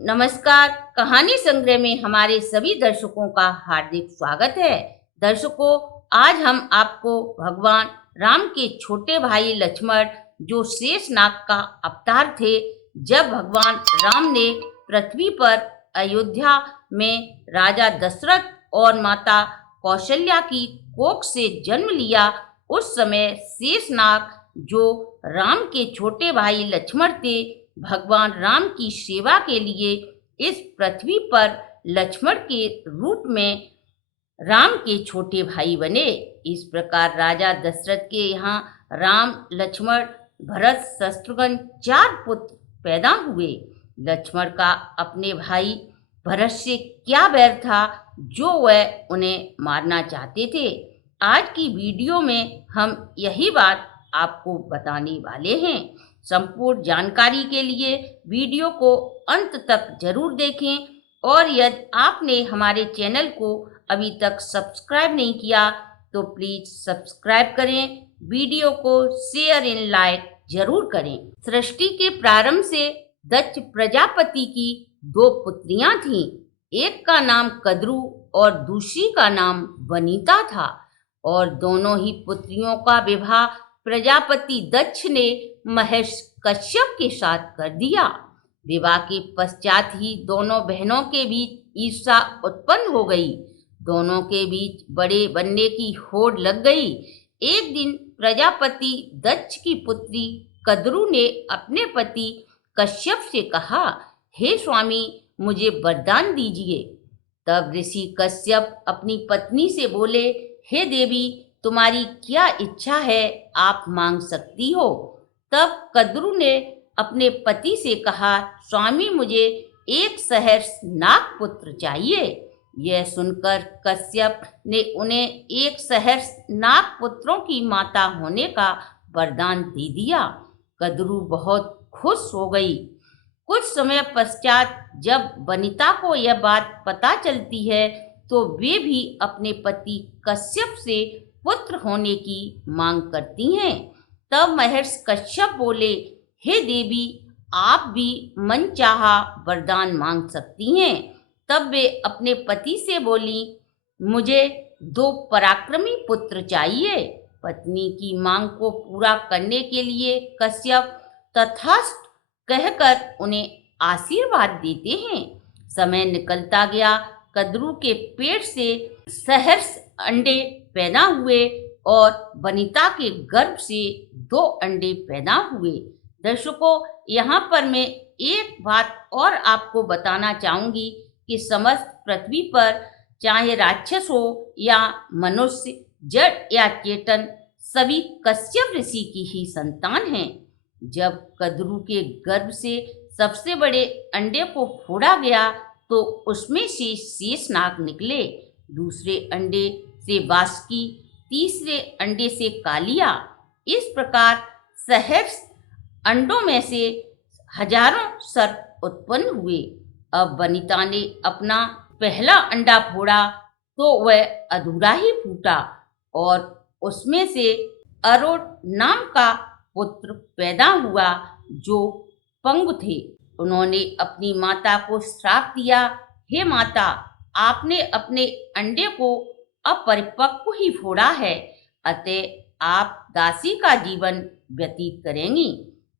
नमस्कार। कहानी संग्रह में हमारे सभी दर्शकों का हार्दिक स्वागत है। दर्शकों, आज हम आपको भगवान राम के छोटे भाई लक्ष्मण, जो शेषनाग का अवतार थे, जब भगवान राम ने पृथ्वी पर अयोध्या में राजा दशरथ और माता कौशल्या की कोख से जन्म लिया, उस समय शेषनाग, जो राम के छोटे भाई लक्ष्मण थे, भगवान राम की सेवा के लिए इस पृथ्वी पर लक्ष्मण के रूप में राम के छोटे भाई बने। इस प्रकार राजा दशरथ के यहाँ राम, लक्ष्मण, भरत, शत्रुघ्न 4 पुत्र पैदा हुए। लक्ष्मण का अपने भाई भरत से क्या बैर था, जो वह उन्हें मारना चाहते थे। आज की वीडियो में हम यही बात आपको बताने वाले हैं। संपूर्ण जानकारी के लिए वीडियो को अंत तक जरूर देखें, और यदि आपने हमारे चैनल को अभी तक सब्सक्राइब नहीं किया तो प्लीज सब्सक्राइब करें, वीडियो को शेयर एंड लाइक जरूर करें। सृष्टि के प्रारंभ से दक्ष प्रजापति की 2 पुत्रियां थीं। एक का नाम कद्रु और दूसरी का नाम वनिता था, और दोनों ही पुत्रियों का विवाह प्रजापति दक्ष ने महर्षि कश्यप के साथ कर दिया। विवाह के पश्चात ही दोनों बहनों के बीच ईर्ष्या उत्पन्न हो गई। दोनों के बीच बड़े बनने की होड़ लग गई। एक दिन प्रजापति दक्ष की पुत्री कद्रु ने अपने पति कश्यप से कहा, हे स्वामी, मुझे वरदान दीजिए। तब ऋषि कश्यप अपनी पत्नी से बोले, हे देवी, तुम्हारी क्या इच्छा है, आप मांग सकती हो। तब कद्रु ने अपने पति से कहा, स्वामी, मुझे एक सहर्ष नाग पुत्र चाहिए। यह सुनकर कश्यप ने उन्हें एक सहर्ष नाग पुत्रों की माता होने का वरदान दे दिया। कद्रु बहुत खुश हो गई। कुछ समय पश्चात जब वनिता को यह बात पता चलती है, तो वे भी अपने पति कश्यप से पुत्र होने की मांग करती हैं। तब महर्षि कश्यप बोले, हे देवी, आप भी मनचाहा वरदान मांग सकती हैं। तब वे अपने पति से बोली, मुझे 2 पराक्रमी पुत्र चाहिए। पत्नी की मांग को पूरा करने के लिए कश्यप तथास्तु कहकर उन्हें आशीर्वाद देते हैं। समय निकलता गया। कद्रु के पेट से सहर्ष अंडे पैदा हुए और वनिता के गर्भ से 2 अंडे पैदा हुए। दर्शकों, यहाँ पर मैं एक बात और आपको बताना चाहूँगी कि समस्त पृथ्वी पर चाहे राक्षस हो या मनुष्य, जड़ या चेतन, सभी कश्यप ऋषि की ही संतान हैं। जब कद्रु के गर्भ से सबसे बड़े अंडे को फोड़ा गया, तो उसमें से शेषनाग निकले। दूसरे अंडे से वासुकी, तीसरे अंडे से कालिया। इस प्रकार सहस्र अंडों में से हजारों सर्प उत्पन्न हुए। अब वनिता ने अपना पहला अंडा फोड़ा, तो वह अधूरा ही फूटा, और उसमें से अरोड़ नाम का पुत्र पैदा हुआ, जो पंगु थे। उन्होंने अपनी माता को श्राप दिया, हे माता, आपने अपने अंडे को अपरिपक्व ही फोड़ा है, अतः आप दासी का जीवन व्यतीत करेंगी।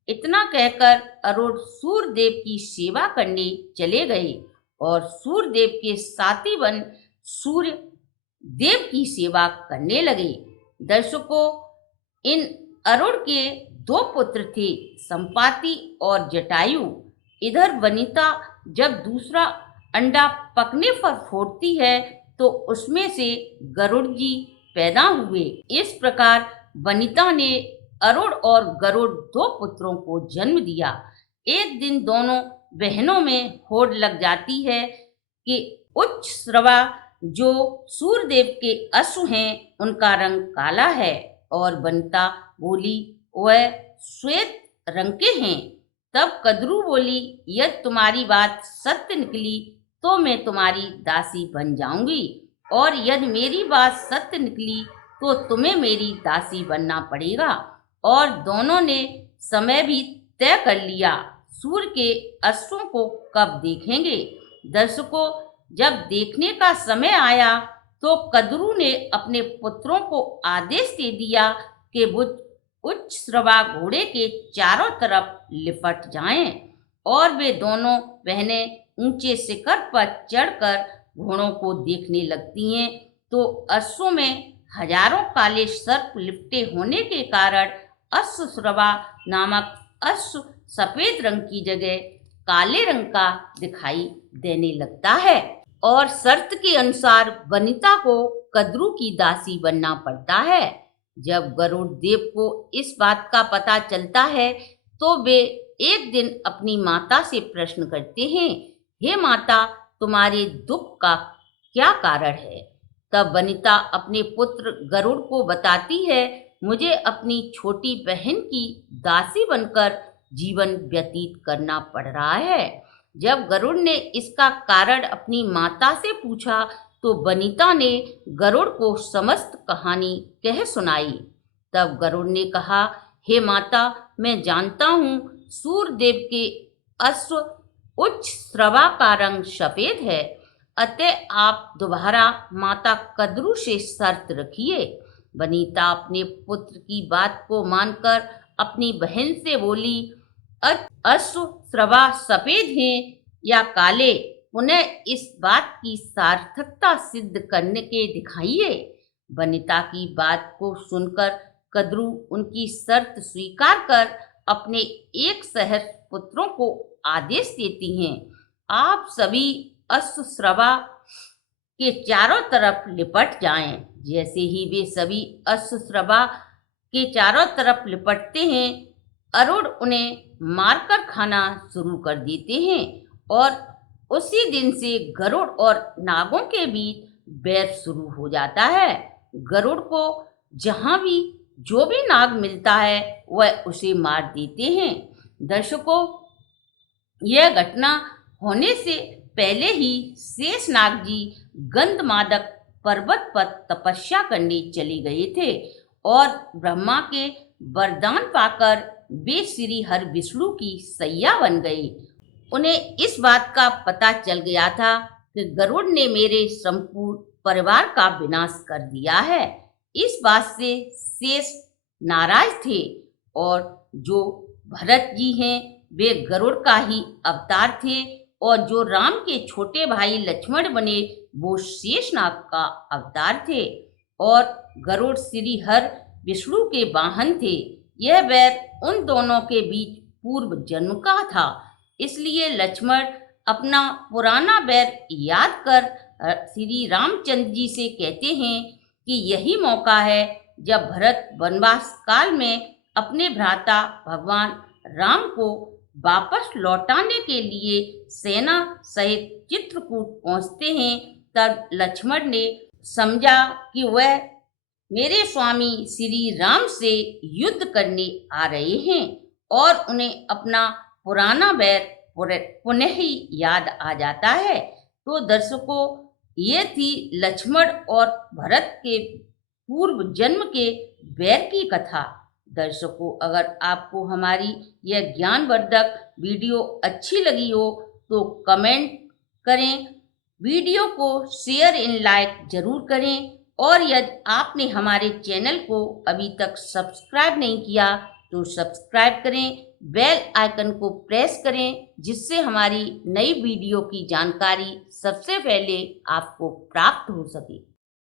इतना कहकर अरुण सूर्यदेव की सेवा करने चले गए, और सूर्यदेव के साथी बन सूर्य देव की सेवा करने लगे। दर्शकों, इन अरुण के 2 पुत्र थे, संपाति और जटायु। इधर वनिता जब दूसरा अंडा पकने पर फोड़ती है, तो उसमें से गरुड़ जी पैदा हुए। इस प्रकार वनिता ने अरुण और गरुड़ 2 पुत्रों को जन्म दिया। एक दिन दोनों बहनों में होड़ लग जाती है कि उच्च श्रवा, जो सूर्यदेव के अश्व हैं, उनका रंग काला है, और वनिता बोली, वह श्वेत रंग के हैं। तब कद्रु बोली, यदि तुम्हारी बात सत्य निकली तो मैं तुम्हारी दासी बन जाऊंगी, और यदि मेरी बात सत्य निकली तो तुम्हें मेरी दासी बनना पड़ेगा। और दोनों ने समय भी तय कर लिया। सूर्य के अश्वों को कब देखेंगे। दर्शकों, जब देखने का समय आया तो कद्रू ने अपने पुत्रों को आदेश दे दिया कि वो उच्च श्रवा घोड़े के चारों तरफ लिपट जाएं और वे दोनों बहनें ऊंचे शिखर पर चढ़कर घोड़ों को देखने लगती हैं तो अश्वों में हजारों काले सर्प लिपटे होने के कारण अश्वश्रवा नामक अश्व सफेद रंग की जगह काले रंग का दिखाई देने लगता है। और शर्त के अनुसार वनिता को कद्रू की दासी बनना पड़ता है। जब गरुड़ देव को इस बात का पता चलता है तो वे एक दिन अपनी माता से प्रश्न करते हैं, हे माता, तुम्हारे दुख का क्या कारण है। तब वनिता अपने पुत्र गरुड़ को बताती है, मुझे अपनी छोटी बहन की दासी बनकर जीवन व्यतीत करना पड़ रहा है। जब गरुड़ ने इसका कारण अपनी माता से पूछा तो वनिता ने गरुड़ को समस्त कहानी कह सुनाई। तब गरुड़ ने कहा, हे माता, मैं जानता हूँ सूर्यदेव के अश्व उच्च श्रवा का रंग सफेद है, अतः आप दोबारा माता कद्रू से शर्त रखिए। वनिता अपने पुत्र की बात को मानकर अपनी बहन से बोली, अश्व श्रवा सफेद हैं या काले, उन्हें इस बात की सार्थकता सिद्ध करने के दिखाइए। वनिता की बात को सुनकर कद्रू उनकी शर्त स्वीकार कर अपने एक सहस्र पुत्रों को आदेश देती हैं, आप सभी अश्वश्रवा के चारों तरफ लिपट जाएं। जैसे ही वे सभी अश्वश्रवा के चारों तरफ लिपटते हैं, अरुण उन्हें मारकर खाना शुरू कर देते हैं और उसी दिन से गरुड़ और नागों के बीच बैर शुरू हो जाता है। गरुड़ को जहाँ भी जो भी नाग मिलता है वह उसे मार देते हैं। दर्शकों, यह घटना होने से पहले ही शेषनाग जी गंधमादक पर्वत पर तपस्या करने चले गए थे और ब्रह्मा के वरदान पाकर वे श्री हर विष्णु की सैया बन गए। उन्हें इस बात का पता चल गया था कि गरुड़ ने मेरे संपूर्ण परिवार का विनाश कर दिया है। इस बात से शेष नाराज थे और जो भरत जी हैं वे गरुड़ का ही अवतार थे और जो राम के छोटे भाई लक्ष्मण बने वो शेषनाग का अवतार थे और गरुड़ श्री हर विष्णु के वाहन थे। यह वैर उन दोनों के बीच पूर्व जन्म का था, इसलिए लक्ष्मण अपना पुराना वैर याद कर श्री रामचंद्र जी से कहते हैं कि यही मौका है जब भरत वनवास काल में अपने भ्राता भगवान राम को वापस लौटाने के लिए सेना सहित चित्रकूट पहुंचते हैं। तब लक्ष्मण ने समझा कि वह मेरे स्वामी श्री राम से युद्ध करने आ रहे हैं और उन्हें अपना पुराना वैर पुनः ही याद आ जाता है। तो दर्शकों, ये थी लक्ष्मण और भरत के पूर्व जन्म के वैर की कथा। दर्शकों, अगर आपको हमारी यह ज्ञानवर्धक वीडियो अच्छी लगी हो तो कमेंट करें, वीडियो को शेयर एंड लाइक जरूर करें और यदि आपने हमारे चैनल को अभी तक सब्सक्राइब नहीं किया तो सब्सक्राइब करें, बेल आइकन को प्रेस करें जिससे हमारी नई वीडियो की जानकारी सबसे पहले आपको प्राप्त हो सके।